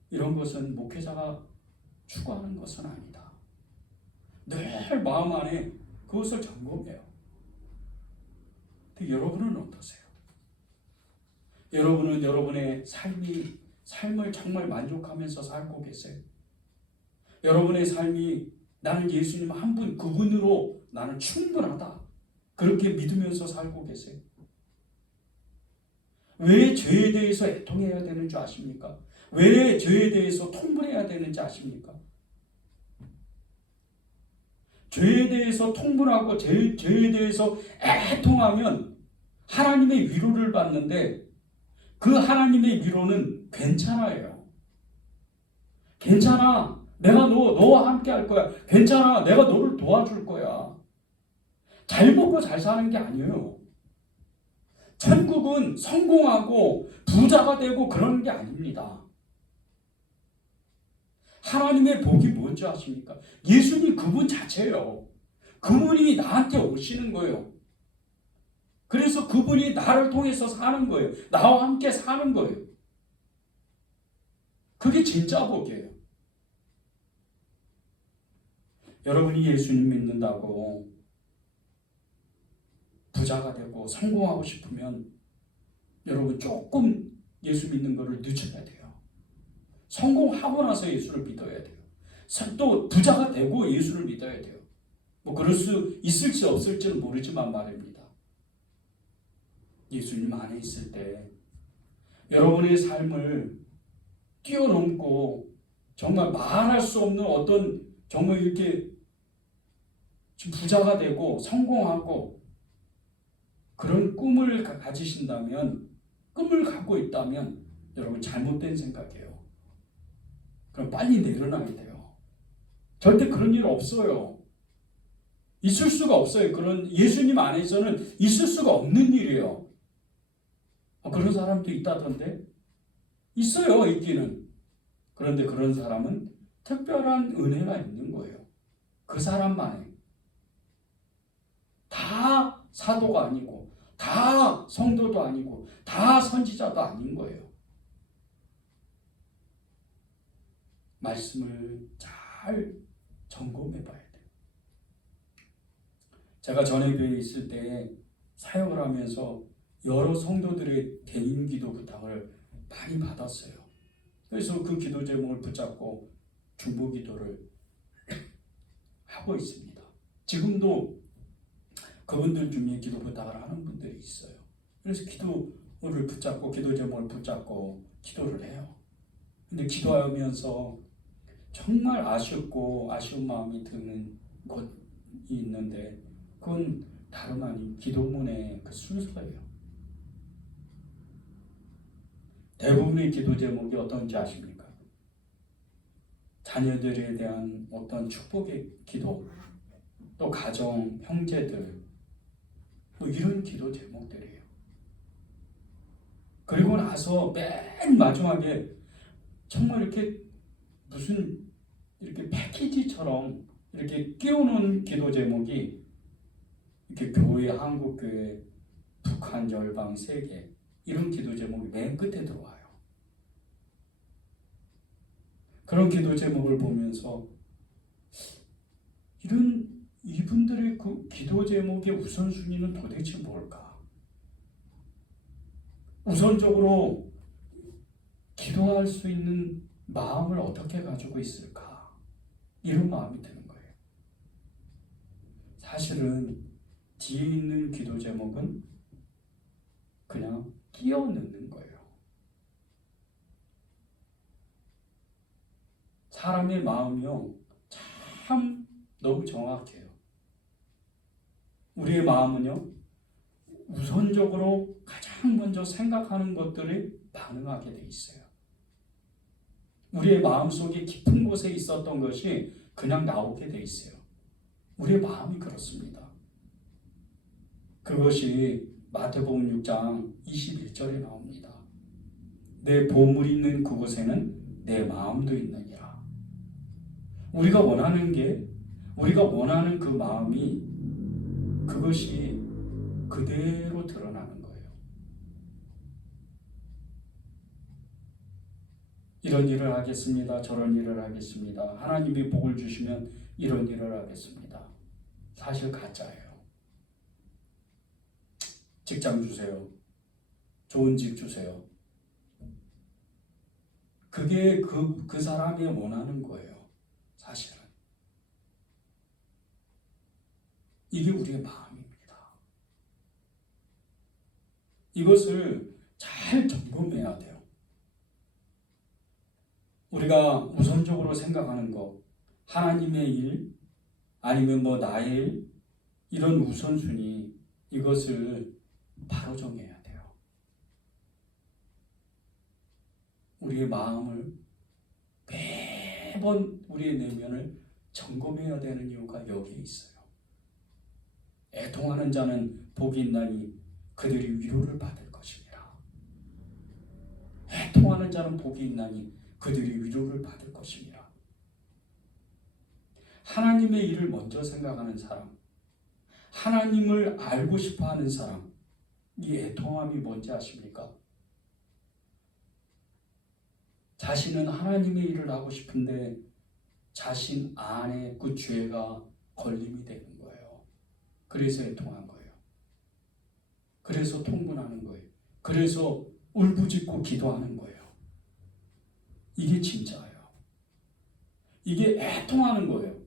이런 것은 목회자가 추구하는 것은 아니다. 늘 마음 안에 그것을 점검해요. 근데 여러분은 어떠세요? 여러분은 여러분의 삶을 정말 만족하면서 살고 계세요? 여러분의 삶이 나는 예수님 한 분 그분으로 나는 충분하다. 그렇게 믿으면서 살고 계세요? 왜 죄에 대해서 애통해야 되는 줄 아십니까? 왜 죄에 대해서 통분해야 되는지 아십니까? 죄에 대해서 통분하고 죄에 대해서 애통하면 하나님의 위로를 받는데 그 하나님의 위로는 괜찮아요. 괜찮아. 내가 너와 함께 할 거야. 괜찮아. 내가 너를 도와줄 거야. 잘 먹고 잘 사는 게 아니에요. 천국은 성공하고 부자가 되고 그런 게 아닙니다. 하나님의 복이 뭔지 아십니까? 예수님 그분 자체예요. 그분이 나한테 오시는 거예요. 그래서 그분이 나를 통해서 사는 거예요. 나와 함께 사는 거예요. 그게 진짜 복이에요. 여러분이 예수님 믿는다고 부자가 되고 성공하고 싶으면 여러분 조금 예수 믿는 것을 늦춰야 돼요. 성공하고 나서 예수를 믿어야 돼요. 또 부자가 되고 예수를 믿어야 돼요. 뭐 그럴 수 있을지 없을지는 모르지만 말입니다. 예수님 안에 있을 때 여러분의 삶을 뛰어넘고 정말 말할 수 없는 어떤 정말 이렇게 부자가 되고 성공하고 그런 꿈을 가지신다면, 꿈을 갖고 있다면 여러분 잘못된 생각이에요. 그럼 빨리 내려놔야 돼요. 절대 그런 일 없어요. 있을 수가 없어요. 그런 예수님 안에서는 있을 수가 없는 일이에요. 그런 사람도 있다던데? 있어요, 있기는. 그런데 그런 사람은 특별한 은혜가 있는 거예요. 그 사람만에. 다 사도가 아니고 다 성도도 아니고 다 선지자도 아닌 거예요. 말씀을 잘 점검해 봐야 돼요. 제가 전에 교회에 있을 때 사역을 하면서 여러 성도들의 개인 기도 부탁을 많이 받았어요. 그래서 그 기도 제목을 붙잡고 중보 기도를 하고 있습니다. 지금도 그분들 중에 기도 부탁을 하는 분들이 있어요. 그래서 기도를 붙잡고 기도 제목을 붙잡고 기도를 해요. 근데 기도하면서 정말 아쉽고 아쉬운 마음이 드는 곳이 있는데 그건 다름 아닌 기도문의 그 순서예요. 대부분의 기도 제목이 어떤지 아십니까? 자녀들에 대한 어떤 축복의 기도, 또 가정, 형제들, 뭐 이런 기도 제목들이에요. 그리고 나서 맨 마지막에 정말 이렇게 무슨 이렇게 패키지처럼 이렇게 끼워놓은 기도 제목이 이렇게 교회, 한국교회, 북한, 열방, 세계 이런 기도 제목이 맨 끝에 들어와요. 그런 기도 제목을 보면서 이분들의 그 기도 제목의 우선순위는 도대체 뭘까? 우선적으로 기도할 수 있는 마음을 어떻게 가지고 있을까? 이런 마음이 드는 거예요. 사실은 뒤에 있는 기도 제목은 그냥 끼워 넣는 거예요. 사람의 마음이요, 참 너무 정확해요. 우리의 마음은요, 우선적으로 가장 먼저 생각하는 것들이 반응하게 돼 있어요. 우리의 마음속에 깊은 곳에 있었던 것이 그냥 나오게 돼 있어요. 우리의 마음이 그렇습니다. 그것이 마태복음 6장 21절에 나옵니다. 내 보물 있는 그곳에는 내 마음도 있느니라. 우리가 원하는 그 마음이 그것이 그대로 드러나는 거예요. 이런 일을 하겠습니다. 저런 일을 하겠습니다. 하나님이 복을 주시면 이런 일을 하겠습니다. 사실 가짜예요. 직장 주세요. 좋은 집 주세요. 그게 그 사람이 원하는 거예요. 사실은. 이게 우리의 마음입니다. 이것을 잘 점검해야 돼요. 우리가 우선적으로 생각하는 것, 하나님의 일, 아니면 나의 일, 이런 우선순위, 이것을 바로 정해야 돼요. 우리의 마음을 매번 우리의 내면을 점검해야 되는 이유가 여기에 있어요. 애통하는 자는 복이 있나니 그들이 위로를 받을 것이니라. 애통하는 자는 복이 있나니 그들이 위로를 받을 것이니라. 하나님의 일을 먼저 생각하는 사람, 하나님을 알고 싶어하는 사람, 이 애통함이 뭔지 아십니까? 자신은 하나님의 일을 하고 싶은데 자신 안에 그 죄가 걸림이 되는 거예요. 그래서 애통한 거예요. 그래서 통분하는 거예요. 그래서 울부짖고 기도하는 거예요. 이게 진짜예요. 이게 애통하는 거예요.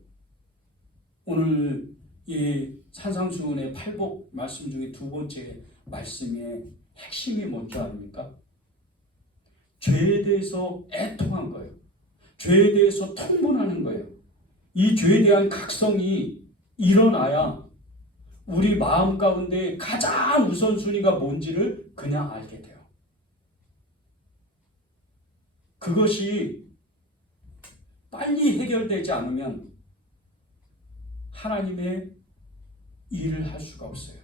오늘 이 산상수훈의 팔복 말씀 중에 두 번째 말씀의 핵심이 뭔지 아닙니까? 죄에 대해서 애통한 거예요. 죄에 대해서 통분하는 거예요. 이 죄에 대한 각성이 일어나야 우리 마음 가운데 가장 우선순위가 뭔지를 그냥 알게 돼요. 그것이 빨리 해결되지 않으면 하나님의 일을 할 수가 없어요.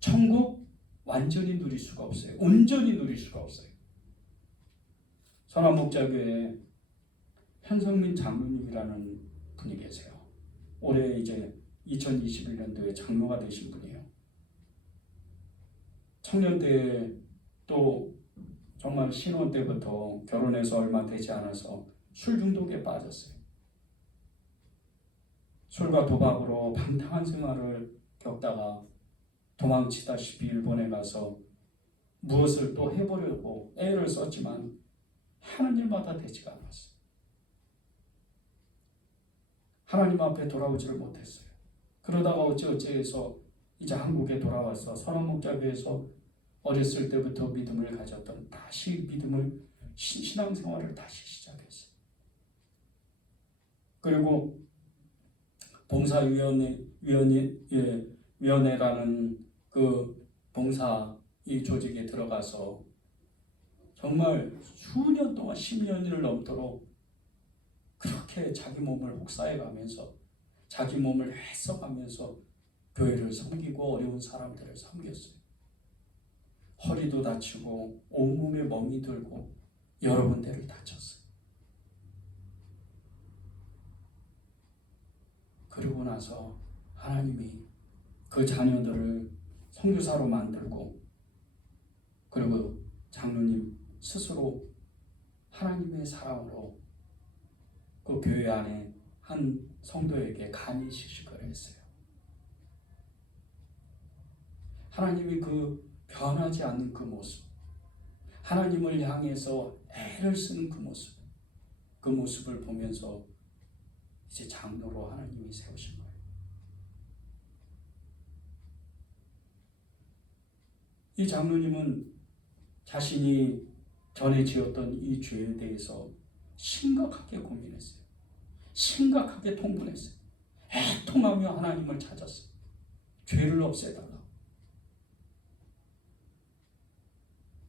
천국 완전히 누릴 수가 없어요. 온전히 누릴 수가 없어요. 선한목자교회에 현성민 장로님이라는 분이 계세요. 올해 이제 2021년도에 장로가 되신 분이에요. 청년 때 또 정말 신혼 때부터 결혼해서 얼마 되지 않아서 술 중독에 빠졌어요. 술과 도박으로 방탕한 생활을 겪다가 도망치다시피 일본에 가서 무엇을 또 해보려고 애를 썼지만 하는 일마다 되지가 않았어요. 하나님 앞에 돌아오지를 못했어요. 그러다가 어찌어찌해서 이제 한국에 돌아와서 선한목자교회에서 어렸을 때부터 믿음을 가졌던 다시 믿음을 신앙생활을 다시 시작했어요. 그리고 봉사위원회라는 그 봉사 이 조직에 들어가서 정말 수년 동안 10년을 넘도록 그렇게 자기 몸을 혹사해가면서 자기 몸을 애써가면서 교회를 섬기고 어려운 사람들을 섬겼어요. 허리도 다치고 온몸에 멍이 들고 여러 군데를 다쳤어요. 그러고 나서 하나님이 그 자녀들을 선교사로 만들고, 그리고 장로님 스스로 하나님의 사랑으로 그 교회 안에 한 성도에게 간이 시식을 했어요. 하나님이 그 변하지 않는 그 모습, 하나님을 향해서 애를 쓰는 그 모습을 보면서 이제 장로로 하나님이 세우신 거예요. 이 장로님은 자신이 전에 지었던 이 죄에 대해서 심각하게 고민했어요. 심각하게 통분했어요. 애통하며 하나님을 찾았어요. 죄를 없애달라.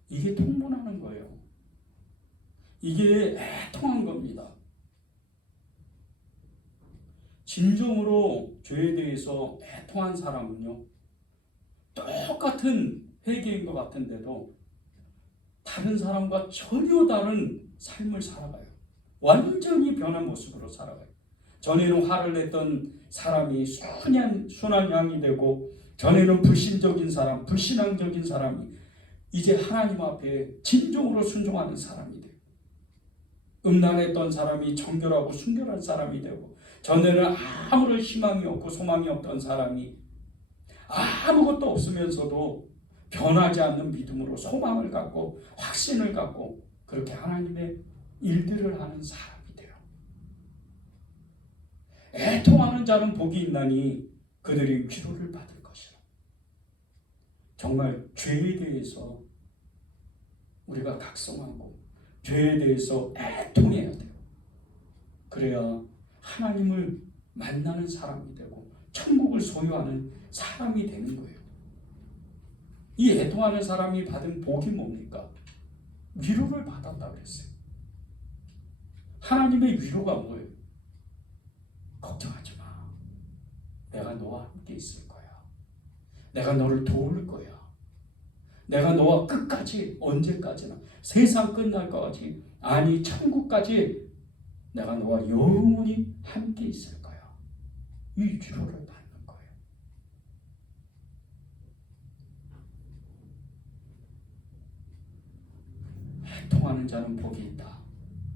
이게 통분하는 거예요. 이게 애통한 겁니다. 진정으로 죄에 대해서 애통한 사람은요, 똑같은 회개인 것 같은데도 다른 사람과 전혀 다른 삶을 살아가요. 완전히 변한 모습으로 살아가요. 전에는 화를 냈던 사람이 순한 양이 되고, 전에는 불신적인 사람, 불신앙적인 사람이 이제 하나님 앞에 진정으로 순종하는 사람이 돼요. 음란했던 사람이 정결하고 순결한 사람이 되고, 전에는 아무런 희망이 없고 소망이 없던 사람이 아무것도 없으면서도 변하지 않는 믿음으로 소망을 갖고 확신을 갖고 그렇게 하나님의 일들을 하는 사람이 돼요. 애통하는 자는 복이 있나니 그들이 위로를 받을 것이라. 정말 죄에 대해서 우리가 각성하고 죄에 대해서 애통해야 돼요. 그래야 하나님을 만나는 사람이 되고 천국을 소유하는 사람이 되는 거예요. 이 애통하는 사람이 받은 복이 뭡니까? 위로를 받았다 그랬어요. 하나님의 위로가 뭐예요? 걱정하지 마. 내가 너와 함께 있을 거야. 내가 너를 도울 거야. 내가 너와 끝까지, 언제까지나, 세상 끝날 것까지, 아니 천국까지 내가 너와 영원히 함께 있을 거야. 이 위로를 받는 거예요. 애통하는 자는 복이 있다.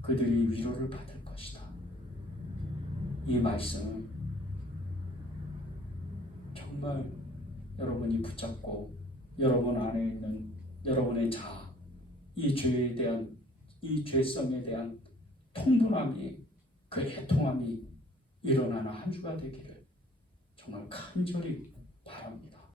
그들이 위로를 받을 것이다. 이 말씀은 정말 여러분이 붙잡고 여러분 안에 있는 여러분의 자아, 이 죄에 대한, 이 죄성에 대한 통분함이, 그 애통함이 일어나는 한 주가 되기를 정말 간절히 바랍니다.